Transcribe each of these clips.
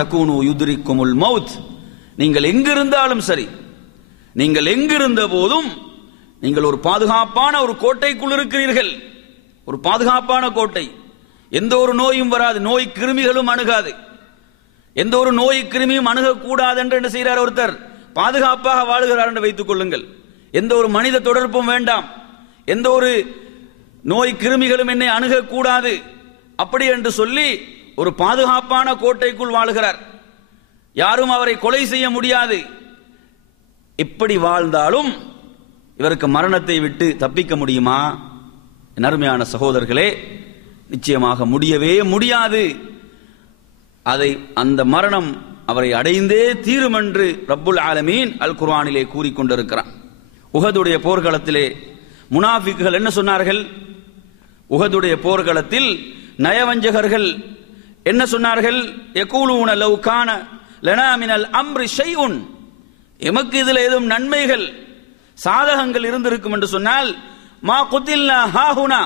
தகூனு யுத்ரிக்குமுல் மௌத், நீங்கள் எங்கிருந்தாலும் சரி, நீங்கள் எங்கிருந்த போதும் நீங்கள் ஒரு பாதுகாப்பான ஒரு கோட்டைக்குள் இருக்கிறீர்கள். ஒரு பாதுகாப்பான கோட்டை, எந்த ஒரு நோயும் வராது, நோய் கிருமிகளும் அணுகாது, எந்த ஒரு நோய் கிருமியும் அணுகக்கூடாது என்று என்ன செய்கிறார்? ஒருத்தர் பாதுகாப்பாக வாழுகிறார் என்று வைத்துக் கொள்ளுங்கள். எந்த ஒரு மனித தொடர்பும் வேண்டாம், எந்த ஒரு நோய் கிருமிகளும் என்னை அணுகக்கூடாது அப்படி என்று சொல்லி ஒரு பாதுகாப்பான கோட்டைக்குள் வாழுகிறார். யாரும் அவரை கொலை செய்ய முடியாது. இப்படி வாழ்ந்தாலும் இவருக்கு மரணத்தை விட்டு தப்பிக்க முடியுமா? அருமையான சகோதரர்களே, நிச்சயமாக முடியவே முடியாது. அந்த மரணம் அவரை அடைந்தே தீரும் என்று ரப்புல் ஆலமீன் அல் குர்ஆனிலே கூறிக்கொண்டிருக்கிறான். உஹதுடைய போர்க்களத்திலே முனாஃபிக்குகள் என்ன சொன்னார்கள்? உஹதுடைய போர்க்களத்தில் நயவஞ்சகர்கள் என்ன சொன்னார்கள்? யகூலூன லவ் கான லனா மினல் அம்ரி ஷைஉன், எமக்கு இதில் ஏதும் நன்மைகள் சாதகங்கள் இருந்திருக்கும் என்று சொன்னால் மா குத்தில்னா ஹாஹுனா,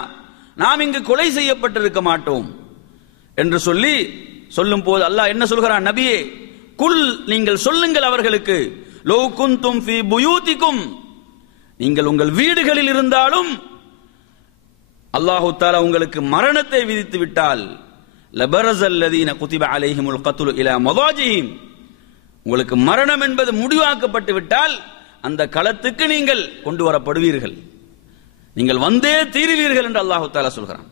நாம் இங்கு கொலை செய்யப்பட்டிருக்க மாட்டோம் என்று சொல்லும் போது அல்லாஹ் என்ன சொல்கிறான்? நபியே குல், நீங்கள் சொல்லுங்கள் அவர்களுக்கு, லவ் குந்தும் ஃபீ புயூதிக்கும், நீங்கள் உங்கள் வீடுகளில் இருந்தாலும் அல்லாஹு தஆலா உங்களுக்கு மரணத்தை விதித்து விட்டால், லபரஸல்லதீன குதிப அலைஹிமுல் கத்லு இலா மதாஜிஹிம், உங்களுக்கு மரணம் என்பது முடிவாக்கப்பட்டு விட்டால் அந்த களத்துக்கு நீங்கள் கொண்டு வரப்படுவீர்கள், நீங்கள் வந்தே தீருவீர்கள் என்று அல்லாஹு தஆலா சொல்கிறான்.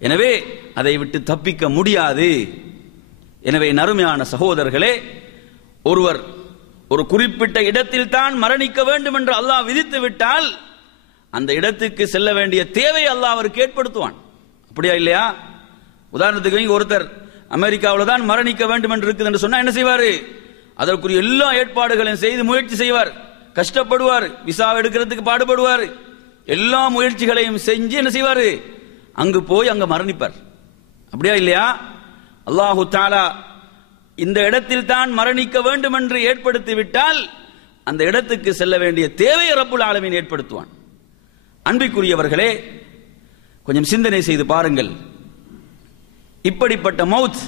எனவே அதை விட்டு தப்பிக்க முடியாது. எனவே நறுமையான சகோதரர்களே, ஒருவர் ஒரு குறிப்பிட்ட இடத்தில் தான் மரணிக்க வேண்டும் என்று அல்லாஹ் விதித்து விட்டால் அந்த இடத்துக்கு செல்ல வேண்டிய தேவை அல்லாஹ் அவருக்கு ஏற்படுத்துவான். அப்படியா இல்லையா? உதாரணத்துக்கு ஒருத்தர் அமெரிக்காவில் தான் மரணிக்க வேண்டும் என்று இருக்குது என்று சொன்னா என்ன செய்வாரு? அதற்குரிய எல்லா ஏற்பாடுகளையும் செய்து முயற்சி செய்வார், கஷ்டப்படுவார், விசா எடுக்கிறதுக்கு பாடுபடுவார், எல்லா முயற்சிகளையும் செஞ்சு என்ன செய்வார்? அங்கு போய் அங்க மரணிப்பார். அப்படியா இல்லையா? அல்லாஹு தஆலா இந்த இடத்தில் தான் மரணிக்க வேண்டும் என்று ஏற்படுத்தி விட்டால் அந்த இடத்துக்கு செல்ல வேண்டிய தேவையை ரப்புல் ஆலமீன் ஏற்படுத்துவான். அன்பிற்குரியவர்களே, கொஞ்சம் சிந்தனை செய்து பாருங்கள். இப்படிப்பட்ட மௌத்,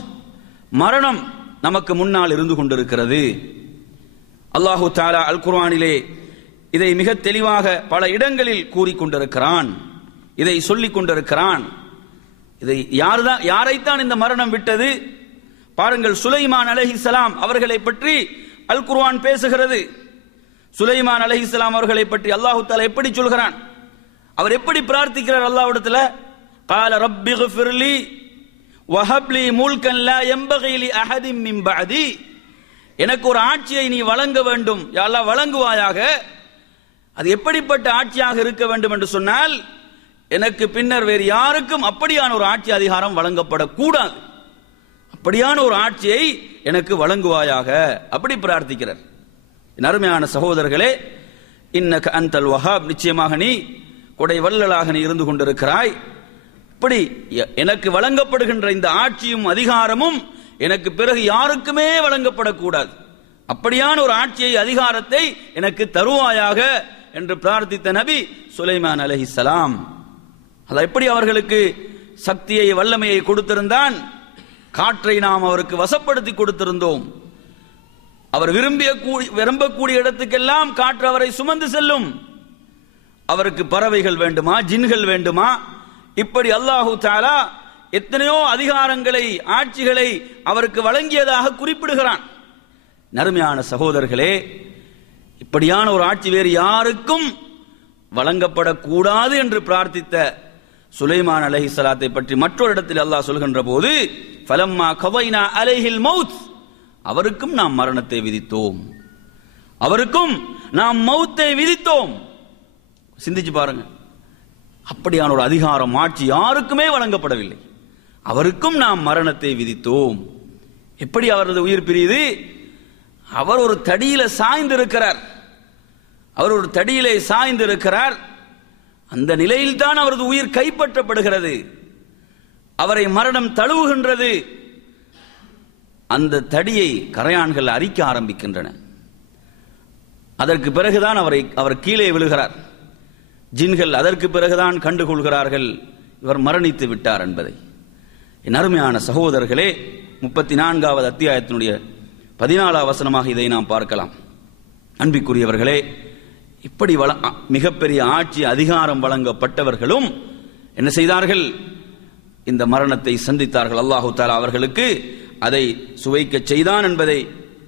மரணம் நமக்கு முன்னால் இருந்து கொண்டிருக்கிறது. அல்லாஹு தஆலா அல் குர்ஆனிலே இதை மிக தெளிவாக பல இடங்களில் கூறிக்கொண்டிருக்கிறான், இதை சொல்லிக் கொண்டிருக்கிறான். இதை யாரைத்தான் இந்த மரணம் விட்டது? பாருங்கள், சுலைமான் அலைஹிஸ்ஸலாம் அவர்களை பற்றி அல் குர்ஆன் பேசுகிறது. சுலைமான் அலைஹிஸ்ஸலாம் அவர்களை பற்றி அல்லாஹு தஆலா எப்படி சொல்கிறான்? அவர் எப்படி பிரார்த்திக்கிறார் அல்லாஹ்விடத்துல? قال رب اغفر لي وهب لي ملكا لا ينبغي لأحد من بعدي, எனக்கு ஒரு ஆட்சியை நீ வழங்க வேண்டும் யா அல்லாஹ், வழங்குவாயாக. அது எப்படிப்பட்ட ஆட்சியாக இருக்க வேண்டும் என்று சொன்னால், எனக்கு பின்னர் வேறு யாருக்கும் அப்படியான ஒரு ஆட்சி அதிகாரம் வழங்கப்படக்கூடாது, அப்படியான ஒரு ஆட்சியை எனக்கு வழங்குவாயாக. அப்படி பிரார்த்திக்கிறார். அருமையான சகோதரர்களே, இன்னக அன்தல் வஹாப், நிச்சயமாக நீ கொடை வள்ளலாக நீ இருந்து கொண்டிருக்கிறாய். இப்படி எனக்கு வழங்கப்படுகின்ற இந்த ஆட்சியும் அதிகாரமும் எனக்கு பிறகு யாருக்குமே வழங்கப்படக்கூடாது, அப்படியான ஒரு ஆட்சியை அதிகாரத்தை எனக்கு தருவாயாக என்று பிரார்த்தித்த நபி சுலைமான் அலைஹிஸ்ஸலாம். அல்லாஹ் எப்படி அவர்களுக்கு சக்தியை வல்லமையை கொடுத்திருந்தான்? காற்றை நாம் அவருக்கு வசப்படுத்தி கொடுத்திருந்தோம். அவர் விரும்பக்கூடிய இடத்துக்கெல்லாம் காற்று அவரை சுமந்து செல்லும். அவருக்கு பறவைகள் வேண்டுமா, ஜின்கள் வேண்டுமா, இப்படி அல்லாஹு தஆலா எத்தனையோ அதிகாரங்களை, ஆட்சிகளை அவருக்கு வழங்கியதாக குறிப்பிடுகிறான். நறுமையான சகோதரர்களே, இப்படியான ஒரு ஆட்சி வேறு யாருக்கும் வழங்கப்படக்கூடாது என்று பிரார்த்தித்த சுலைமான் அலைஹிஸ்ஸலாத்தை பற்றி மற்றொரு இடத்தில் அல்லாஹ் சொல்கின்ற போது, ஃபலம்மா கவைனா அலைஹில் மௌத், அவருக்கும் நாம் மரணத்தை விதித்தோம், அவருக்கும் நாம் மௌத்தை விதித்தோம். சிந்திச்சு பாருங்க, அப்படியான ஒரு அதிகாரம், ஆட்சி யாருக்குமே வழங்கப்படவில்லை, அவருக்கும் நாம் மரணத்தை விதித்தோம். எப்படி அவரது உயிர் பிரியுது? அவர் ஒரு தடியில சாய்ந்திருக்கிறார், அவர் ஒரு தடியிலே சாய்ந்திருக்கிறார். அந்த நிலையில் தான் அவரது உயிர் கைப்பற்றப்படுகிறது, அவரை மரணம் தழுவுகின்றது. அந்த தடியை கரையான்கள் அரிக்க ஆரம்பிக்கின்றன. அதற்கு பிறகுதான் அவர் கீழே விழுகிறார். ஜின்கள் அதற்கு பிறகுதான் கண்டுகொள்கிறார்கள் இவர் மரணித்து விட்டார் என்பதை. என் அருமையான சகோதரர்களே, 34வது அத்தியாயத்தினுடைய 14வது வசனமாக இதை நாம் பார்க்கலாம். அன்பிற்குரியவர்களே, இப்படி மிகப்பெரிய ஆட்சி அதிகாரம் வழங்கப்பட்டவர்களும் என்ன செய்தார்கள்? இந்த மரணத்தை சந்தித்தார்கள். அல்லாஹு தஆலா அவர்களுக்கு அதை சுவைக்க செய்தான் என்பதை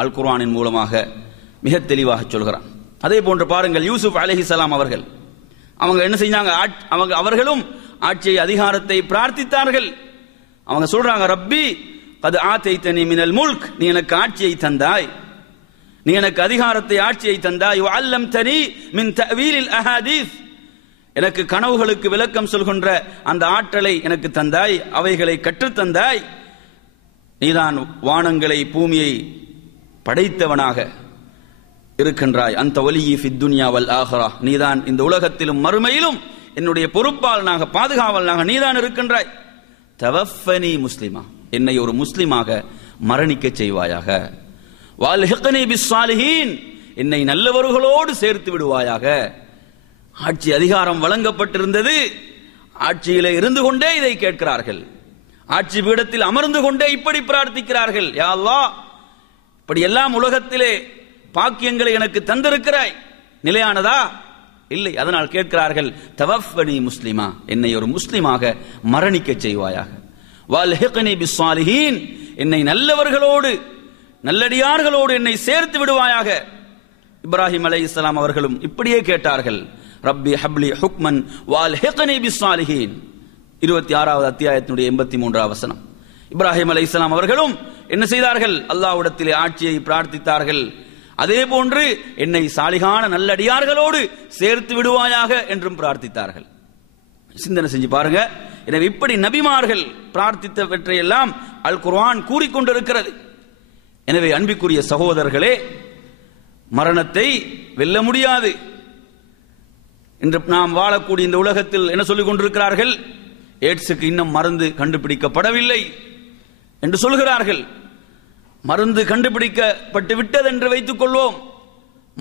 அல் குர்ஆனின் மூலமாக மிக தெளிவாக சொல்கிறான். அதே போன்று பாருங்கள், யூசுப் அலைஹிஸ்ஸலாம் அவர்கள் அவங்க என்ன செஞ்சாங்க? அவர்களும் ஆட்சியை அதிகாரத்தை பிரார்த்தித்தார்கள். அவங்க சொல்றாங்க, ரப்பி கத் ஆதைதனி மினல் முல்க், நீ எனக்கு ஆட்சியை தந்தாய், நீ எனக்கு அதிகாரத்தை ஆட்சியை தந்தாய், வஅல்லம்தனி மின் தஅவீலில் அஹாதீஸ், எனக்கு கனவுகளுக்கு விளக்கம் சொல்கின்ற அந்த ஆற்றலை எனக்கு தந்தாய், அவைகளை கற்றுத் தந்தாய், நீதான் வானங்களை பூமியை படைத்தவனாக இருக்கின்றாய், அந்த வலியி ஃபித் துன்யா வல் ஆஹிரா, நீதான் இந்த உலகத்திலும் மறுமையிலும் என்னுடைய பொறுப்பாளனாக பாதுகாவலனாக நீதான் இருக்கின்றாய். தவஃபனி முஸ்லிமா, என்னை ஒரு முஸ்லிமாக மரணிக்க செய்வாயாக. வல்ஹிக்னி பிஸ்ஸாலிஹீன், என்னை நல்லவர்களோடு சேர்த்து விடுவாயாக. ஆட்சி அதிகாரம் வழங்கப்பட்டிருந்தது. ஆட்சியிலே இருந்து கொண்டே இதை கேட்கிறார்கள். ஆட்சி பீடத்தில் அமர்ந்து கொண்டே இப்படி பிரார்த்திக்கிறார்கள், யா அல்லாஹ், இப்படி எல்லாம் உலகத்திலே பாக்கியங்களை எனக்கு தந்திருக்கிறாய், நிலையானதா? இல்லை. அதனால் கேட்கிறார்கள், தவஃபனி முஸ்லிமா, என்னை ஒரு முஸ்லிமாக மரணிக்க செய்வாயாக. வல்ஹிக்னி பிஸ்ஸாலிஹீன், என்னை நல்லவர்களோடு நல்லடியார்களோடு என்னை சேர்த்து விடுவாயாக. இப்ராஹிம் அலைஹிஸ்ஸலாம் அவர்களும் இப்படியே கேட்டார்கள், ரப்பி ஹப்லி ஹுக்மன் வல்ஹிக்னி பிஸ்ஸாலிஹீன். 26வது அத்தியாயத்தினுடைய 83வது வசனம். இப்ராஹிம் அலைஹிஸ்ஸலாம் அவர்களும் என்ன செய்தார்கள்? அல்லாஹ்விடத்திலே ஆட்சியை பிரார்த்தித்தார்கள். அதே போன்று என்னை சாலிகான நல்லடியார்களோடு சேர்த்து விடுவாயாக என்றும் பிரார்த்தித்தார்கள். சிந்தனை செஞ்சு பாருங்க. எனவே இப்படி நபிமார்கள் பிரார்த்தித்தவற்றையெல்லாம் அல் குர்ஆன் கூறிக்கொண்டிருக்கிறது. எனவே அன்பிற்குரிய சகோதரர்களே, மரணத்தை வெல்ல முடியாது. இன்று நாம் வாழக்கூடிய இந்த உலகத்தில் என்ன சொல்லிக் கொண்டிருக்கிறார்கள்? எய்ட்ஸுக்கு இன்னும் மருந்து கண்டுபிடிக்கப்படவில்லை என்று சொல்கிறார்கள். மருந்து கண்டுபிடிக்கப்பட்டு விட்டது என்று வைத்துக் கொள்வோம்,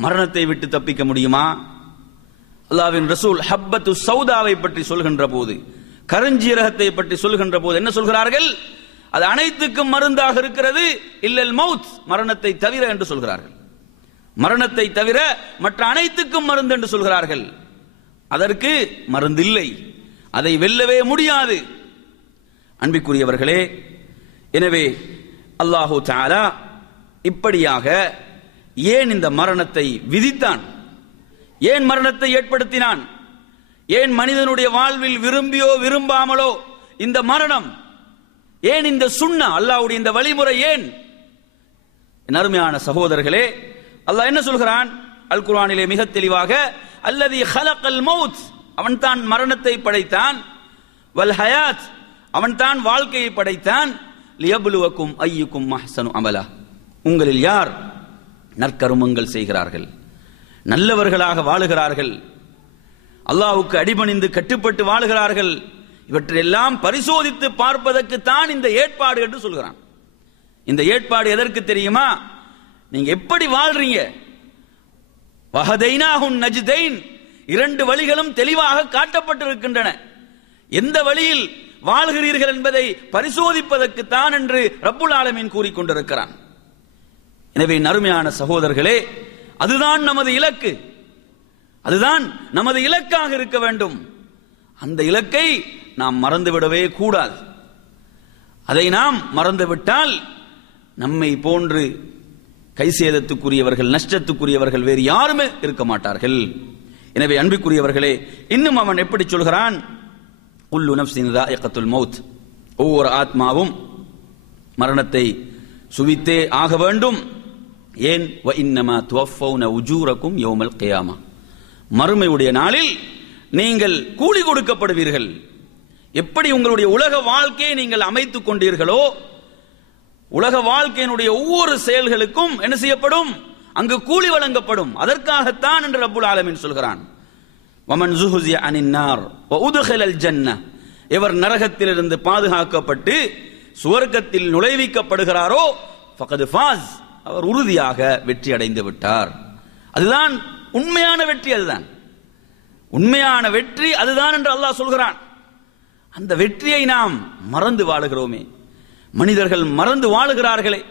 மரணத்தை விட்டு தப்பிக்க முடியுமா? அல்லாஹ்வின் ரசூல் ஹப்பத்து சௌதாவை பற்றி சொல்கின்ற போது, கருஞ்சீரகத்தை பற்றி சொல்கின்ற போது என்ன சொல்கிறார்கள்? அது அனைத்துக்கும் மருந்தாக இருக்கிறது, இல்லல் மவுத், மரணத்தை தவிர என்று சொல்கிறார்கள். மரணத்தை தவிர மற்ற அனைத்துக்கும் மருந்து என்று சொல்கிறார்கள். அதற்கு மருந்து இல்லை, அதை வெல்லவே முடியாது. அன்பிற்குரியவர்களே, எனவே அல்லாஹு தஆலா இப்படியாக ஏன் இந்த மரணத்தை விதித்தான்? ஏன் மரணத்தை ஏற்படுத்தினான்? ஏன் மனிதனுடைய வாழ்வில் விரும்பியோ விரும்பாமலோ இந்த மரணம்? ஏன் இந்த சுன்னா, அல்லாஹ்வுடைய இந்த வழிமுறை ஏன்? என் அருமையான சகோதரர்களே, அல்லாஹ் என்ன சொல்கிறான் அல் குர்ஆனிலே மிக தெளிவாக, அல்லதி ஹலகல் மௌத், அவன் தான் மரணத்தை படைத்தான், வல் ஹயாத், அவன் தான் வாழ்க்கையை படைத்தான், லியப்லுவக்கும் அய்யுக்கும் அஹ்ஸனு அமலா, உங்களில் யார் நற்கருமங்கள் செய்கிறார்கள், நல்லவர்களாக வாழுகிறார்கள், அல்லாஹ்வுக்கு அடிபணிந்து கட்டுப்பட்டு வாழுகிறார்கள், இவற்றையெல்லாம் பரிசோதித்து பார்ப்பதற்கு தான் இந்த ஏற்பாடு என்று சொல்கிறான். இந்த ஏற்பாடு எதற்கு தெரியுமா? நீங்க எப்படி வாழ்றீங்க? வஹதைனாஹுன் நஜ்தைன், இரண்டு வழிகளும் தெளிவாக காட்டப்பட்டிருக்கின்றன. எந்த வழியில் வாழ்கிறீர்கள் என்பதை பரிசோதிப்பதற்கு தான் என்று ரப்புல் ஆலமீன் கூறிக்கொண்டிருக்கிறான். எனவே அருமையான சகோதரர்களே, அதுதான் நமது இலக்கு, அதுதான் நமது இலக்காக இருக்க வேண்டும். அந்த இலக்கை நாம் மறந்துவிடவே கூடாது. அதை நாம் மறந்துவிட்டால் நம்மை போன்று கைசேதத்துக்குரியவர்கள், நஷ்டத்துக்குரியவர்கள் வேறு யாருமே இருக்க மாட்டார்கள். எனவே அன்பிற்குரியவர்களே, இன்னும் அவன் எப்படி சொல்கிறான்? குல்லு நஃப்ஸின் ذائقத்துல் மௌத், ஒவ்வொரு ஆத்மாவும் மரணத்தை சுவித்தே ஆக வேண்டும். ஏன்? வ இன்னமா துவஃபௌன உஜூரக்கும் யௌமல் கியாமா, மறுமையுடைய நாளில் நீங்கள் கூலி கொடுக்கப்படுவீர்கள். எப்படி உங்களுடைய உலக வாழ்க்கையை நீங்கள் அமைத்துக் கொண்டீர்களோ, உலக வாழ்க்கையினுடைய ஒவ்வொரு செயல்களுக்கும் என்ன செய்யப்படும்? அங்கு கூலி வழங்கப்படும். அதற்காகத்தான் என்று ரப்புல் ஆலமீன் சொல்கிறான். வமன் ஸுஹ்ஸிய அனின் நார் வ உத்கிலல் ஜன்னah, எவர் நரகத்திலிருந்து பாதுகாக்கப்பட்டு சுவர்க்கத்தில் நுழைவிக்கப்படுகிறாரோ, ஃபகத் ஃபாஸ், அவர் உறுதியாக வெற்றி அடைந்து விட்டார். அதுதான் உண்மையான வெற்றி, அதுதான் உண்மையான வெற்றி, அதுதான் என்று அல்லாஹ் சொல்கிறான். அந்த வெற்றியை நாம் மறந்து வாழுகிறோமே, மனிதர்கள் மறந்து வாழுகிறார்களே.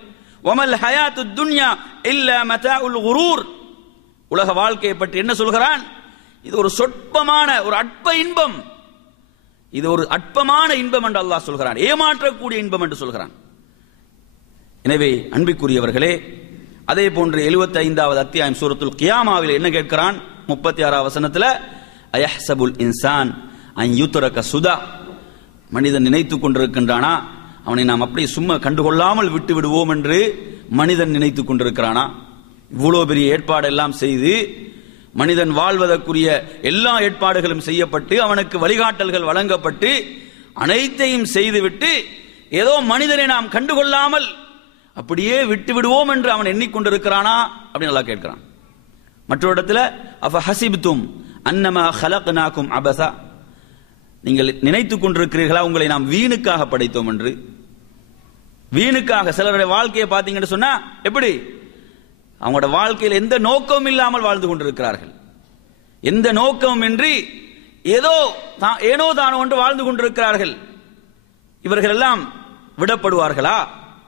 வமல் ஹயாத்து துன்யா இல்லா மதாஉல் குரூர். உலக வாழ்க்கையை பற்றி என்ன சொல்கிறான்? இது ஒரு சொற்பமான ஒரு அற்ப இன்பம், இது ஒரு அற்பமான இன்பம் என்று அல்லாஹ் சொல்கிறான், ஏமாற்றக்கூடிய இன்பம் என்று சொல்கிறான். எனவே அன்பிற்குரியவர்களே, அதே போன்று 75வது அத்தியாயம் சூரத்துல் கியாமாவில் என்ன கேட்கிறான்? 36வது வசனத்தில், அயஹ்சபுல் இன்சான் அன் யுத்ரக சுதா. மனிதன் நினைத்துக் கொண்டிருக்கின்றானா அவனை நாம் அப்படியே சும்மா கண்டுகொள்ளாமல் விட்டு விடுவோம் என்று மனிதன் நினைத்துக் கொண்டிருக்கிறானா? இவ்வளவு பெரிய ஏற்பாடு எல்லாம் செய்து மனிதன் வாழ்வதற்குரிய எல்லா ஏற்பாடுகளும் செய்யப்பட்டு அவனுக்கு வழிகாட்டல்கள் வழங்கப்பட்டு அனைத்தையும் செய்துவிட்டு ஏதோ மனிதனை நாம் கண்டுகொள்ளாமல் அப்படியே விட்டு விடுவோம் என்று அவன் எண்ணிக்கொண்டிருக்கிறானா அப்படின்னு நல்லா கேட்கிறான். மற்றொரு இடத்துல, அஃப ஹசிப்தும் அன்னமா ஹலக்னாக்கும் அபஸா. நீங்கள் நினைத்துக் கொண்டிருக்கிறீர்களா உங்களை நாம் வீணுக்காக படைத்தோம் என்று? வீணுக்காக. சிலருடைய வாழ்க்கையை பார்த்தீங்கன்னு சொன்னா எப்படி? அவங்களோட வாழ்க்கையில் எந்த நோக்கமும் இல்லாமல் வாழ்ந்து கொண்டிருக்கிறார்கள். எந்த நோக்கமும் இன்றி ஏனோ தானோ என்று வாழ்ந்து கொண்டிருக்கிறார்கள். இவர்கள் எல்லாம் விடப்படுவார்களா?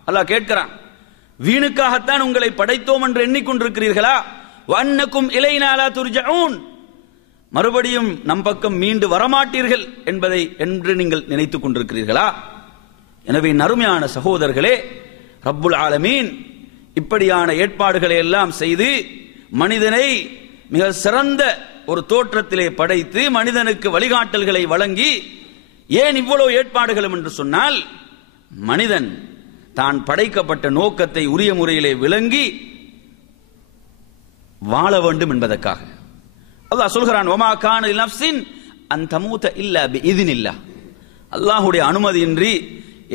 அல்லாஹ் கேட்கிறான். வீணுக்காகத்தான் உங்களை படைத்தோம் என்று எண்ணிக்கொண்டிருக்கிறீர்களா? வன்னக்கும் இலைனா லா துர்ஜஊன். மறுபடியும் நம் பக்கம் மீண்டு வரமாட்டீர்கள் என்பதை என்று நீங்கள் நினைத்துக் கொண்டிருக்கிறீர்களா? எனவே நறுமையான சகோதரர்களே, ரப்புல் ஆலமீன் இப்படியான ஏற்பாடுகளை எல்லாம் செய்து மனிதனை மிக சிறந்த ஒரு தோற்றத்திலே படைத்து மனிதனுக்கு வழிகாட்டல்களை வழங்கி, ஏன் இவ்வளவு ஏற்பாடுகளும் என்று சொன்னால், மனிதன் தான் படைக்கப்பட்ட நோக்கத்தை உரிய முறையிலே விளங்கி வாழ வேண்டும் என்பதற்காக. அல்லாஹ் சொல்கிறான், வமா கான லினஃப்ஸின் அன் தமூத இல்லா பிஇذனில்லாஹ். அல்லாஹ்வுடைய அனுமதியின்றி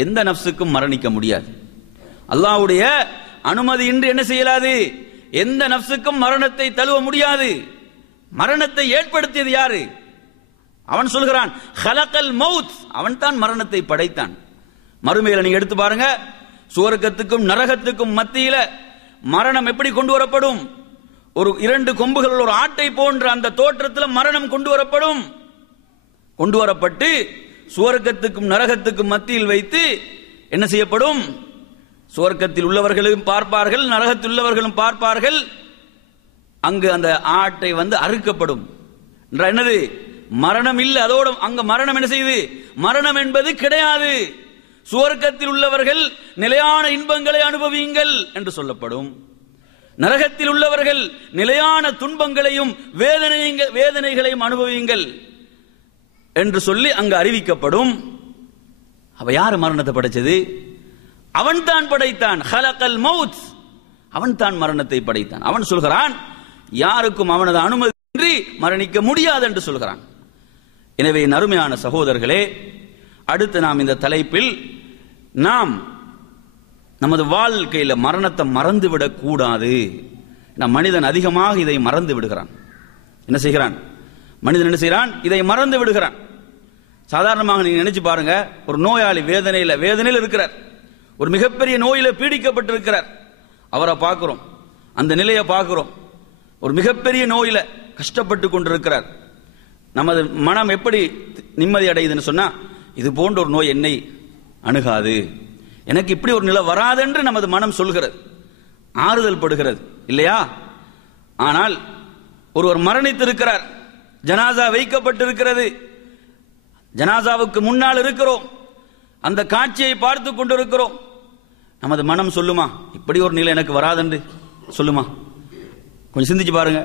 எந்த நஃப்ஸுக்கும் மரணிக்க முடியாது. அல்லாஹ்வுடைய அனுமதியின்றி என்ன செய்யலாது? எந்த நஃப்ஸுக்கும் மரணத்தை தழுவ முடியாது. மரணத்தை ஏற்படுத்தியது யாரு? அவன் சொல்கிறான், ஹலகல் மௌத். அவன் தான் மரணத்தை படைத்தான். மறுமையில நீங்க எடுத்து பாருங்க, சுவர்க்கத்துக்கும் நரகத்துக்கும் மத்தியில மரணம் எப்படி கொண்டு வரப்படும்? ஒரு 2 கொம்புகள் ஒரு ஆட்டை போன்ற அந்த தோற்றத்தில் மரணம் கொண்டு வரப்படும். கொண்டு வரப்பட்டு சுவர்க்கத்துக்கும் நரகத்துக்கும் மத்தியில் வைத்து என்ன செய்யப்படும்? சுவர்க்கத்தில் உள்ளவர்களும் பார்ப்பார்கள், நரகத்தில் உள்ளவர்களும் பார்ப்பார்கள். அங்கு அந்த ஆட்டை அறுக்கப்படும். என்னது? மரணம் இல்லை. அதோடு அங்க மரணம் என்ன செய்யுது? மரணம் என்பது கிடையாது. சுவர்க்கத்தில் உள்ளவர்கள் நிலையான இன்பங்களை அனுபவியுங்கள் என்று சொல்லப்படும். நரகத்தில் உள்ளவர்கள் நிலையான துன்பங்களையும் வேதனைகளையும் அனுபவியுங்கள் என்று சொல்லி அங்கு அறிவிக்கப்படும். அவ யாரு மரணத்தை படைச்சது? அவன் தான் படைத்தான். ஹலகல் மௌத். அவன் தான் மரணத்தை படைத்தான். அவன் சொல்கிறான், யாருக்கும் அவனது அனுமதியின்றி மரணிக்க முடியாது என்று சொல்கிறான். எனவே நறுமையான சகோதரர்களே, அடுத்து நாம் இந்த தலைப்பில் நாம் நமது வாழ்க்கையில மரணத்தை மறந்துவிடக் கூடாது. மனிதன் அதிகமாக இதை மறந்து விடுகிறான். என்ன செய்கிறான்? மனிதன் என்ன செய்கிறான்? இதை மறந்து விடுகிறான். சாதாரணமாக நீங்க நினைச்சு பாருங்க, ஒரு நோயாளி வேதனையில் இருக்கிறார், ஒரு மிகப்பெரிய நோயில பீடிக்கப்பட்டிருக்கிறார். அவரை பார்க்கிறோம், அந்த நிலையை பார்க்கிறோம். ஒரு மிகப்பெரிய நோயில கஷ்டப்பட்டு கொண்டிருக்கிறார். நமது மனம் எப்படி நிம்மதி அடையுதுன்னு சொன்னா, இது போன்ற ஒரு நோய் என்னை அணுகாது, எனக்கு இப்படி ஒரு நிலை வராது என்று நமது மனம் சொல்கிறது, ஆறுதல் படுகிறது, இல்லையா? ஆனால் ஒருவர் மரணித்திருக்கிறார், ஜனாசா வைக்கப்பட்டிருக்கிறது, ஜனாசாவுக்கு முன்னால் இருக்கிறோம், அந்த காட்சியை பார்த்து கொண்டிருக்கிறோம். நமது மனம் சொல்லுமா இப்படி ஒரு நிலை எனக்கு வராதென்று? சொல்லுமா? கொஞ்சம் சிந்திச்சு பாருங்க.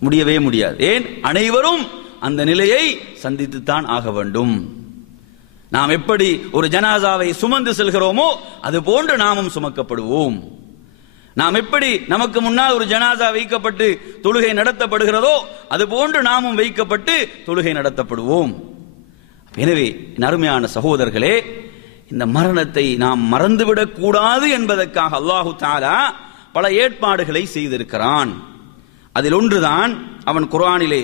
முடியவே முடியாது. ஏன்? அனைவரும் அந்த நிலையை சந்தித்துத்தான் ஆக வேண்டும். நாம் எப்படி ஒரு ஜனாசாவை சுமந்து செல்கிறோமோ அது போன்று நாமும் சுமக்கப்படுவோம். நாம் எப்படி நமக்கு முன்னால் ஒரு ஜனாசா வைக்கப்பட்டு தொழுகை நடத்தப்படுகிறதோ அது போன்று நாமும் வைக்கப்பட்டு தொழுகை நடத்தப்படுவோம். எனவே அருமையான சகோதரர்களே, இந்த மரணத்தை நாம் மறந்துவிடக் கூடாது என்பதற்காக அல்லாஹு தஆலா பல ஏற்பாடுகளை செய்திருக்கிறான். அதில் ஒன்றுதான் அவன் குர்ஆனிலே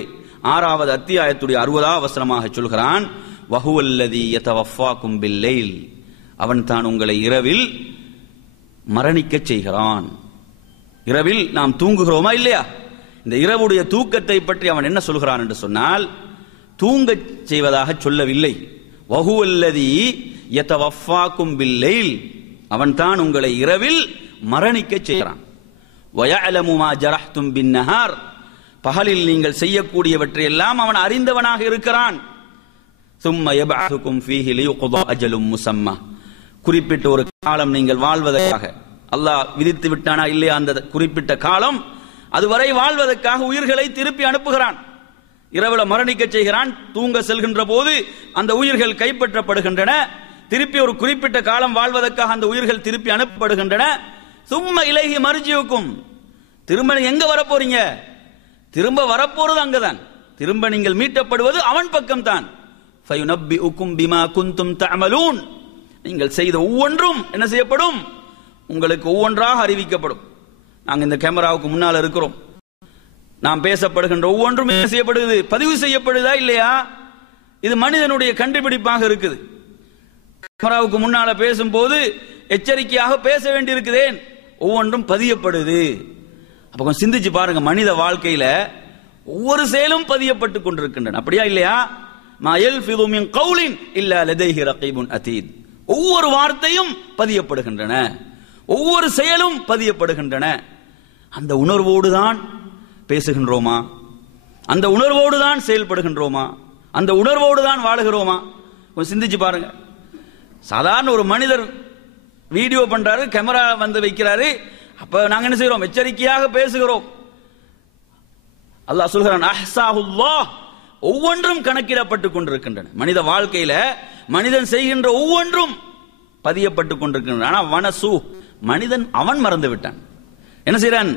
6வது அத்தியாயத்துடைய 60வது வசனமாக சொல்கிறான், வஹுவல்லதி யதவஃபாக்கும் பில்லைல். அவன் தான் உங்களை இரவில் மரணிக்க செய்கிறான். இரவில் நாம் தூங்குகிறோமா இல்லையா? இந்த இரவுடைய தூக்கத்தை பற்றி அவன் என்ன சொல்கிறான் என்று சொன்னால், தூங்கச் செய்வதாக சொல்லவில்லை. வஹுவல்லதி யதவஃபாக்கும் பில்லைல், அவன்தான் உங்களை இரவில் மரணிக்க செய்கிறான். வயஅலமு மா ஜரஹ்தும் பின்னஹார், பகலில் நீங்கள் செய்யக்கூடியவற்றை எல்லாம் அவன் அறிந்தவனாக இருக்கிறான். சும்ம யபஅதுகும் ஃபீஹி லியுக்தா அஜலும் முஸம்மா, குறிப்பிட்ட ஒரு காலம் நீங்கள் வாழ்வதற்காக அல்லாஹ் விதித்து விட்டானா இல்லையா அந்த குறிப்பிட்ட காலம், அதுவரை வாழ்வதற்காக உயிர்களை திருப்பி அனுப்புகிறான். இரவுல மரணிக்க செய்கிறான். தூங்க செல்கின்ற போது அந்த உயிர்கள் கைப்பற்றப்படுகின்றன. திருப்பி ஒரு குறிப்பிட்ட காலம் வாழ்வதற்காக அந்த உயிர்கள் திருப்பி அனுப்பப்படுகின்றன. சும்ம இலைஹி மர்ஜிஉக்கும், திரும்ப எங்க வரப்போறீங்க? திரும்ப வரப்போறது அங்கதான். திரும்ப நீங்கள் மீட்டப்படுவது அவன் பக்கம் தான். ஃபயுனப்பிஉக்கும் பிமா குன்தும் தஅமலூன், நீங்கள் செய்த ஒவ்வொன்றும் என்ன செய்யப்படும்? உங்களுக்கு ஒவ்வொன்றாக அறிவிக்கப்படும். நாங்கள் இந்த கேமராவுக்கு முன்னால் இருக்கிறோம். நாம் பேசப்படுகின்ற ஒவ்வொன்றும் என்ன செய்யப்படுது? பதிவு செய்யப்படுதா இல்லையா? இது மனிதனுடைய கண்டுபிடிப்பாக இருக்குது. கேமராவுக்கு முன்னால பேசும்போது எச்சரிக்கையாக பேச வேண்டி இருக்குதேன், ஒவ்வொன்றும் பதியப்படுது. அப்ப கொஞ்சம் சிந்திச்சு பாருங்க, மனித வாழ்க்கையில ஒவ்வொரு செயலும் பதியப்பட்டு கொண்டிருக்கின்றன, அப்படியா இல்லையா? மா யல்ஃபிது மின் கௌலின் இல்லா லதைஹி ரகீபுன் அதீத், ஒவ்வொரு வார்த்தையும் பதியப்படுகின்றன, ஒவ்வொரு செயலும் பதியப்படுகின்றன. அந்த உணர்வோடு தான் பேசுகின்றோமா? அந்த உணர்வோடு தான் செயல்படுகின்றோமா? அந்த உணர்வோடு தான் வாழுகிறோமா? கொஞ்சம் சிந்திச்சு பாருங்க. சாதாரண ஒரு மனிதர் வீடியோ பண்றாரு, கேமரா வந்து வைக்கிறாரு, அப்ப நாங்க என்ன செய்யறோம்? எச்சரிக்கையாக பேசுகிறோம். அல்லாஹ் சொல்கிறான், அஹ்சாஹுல்லாஹ், ஒவ்வொன்றும் கணக்கிடப்பட்டு கொண்டிருக்கின்றன. மனித வாழ்க்கையில மனிதன் செய்கின்ற ஒவ்வொன்றும் பதியப்பட்டு கொண்டிருக்கின்றன. ஆனா வனசு, மனிதன் அவன் மறந்து விட்டான். என்ன செய்யறான்?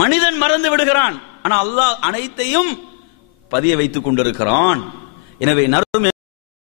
மனிதன் மறந்து விடுகிறான். ஆனா அல்லாஹ் அனைத்தையும் பதிய வைத்துக் கொண்டிருக்கிறான். எனவே நறுமை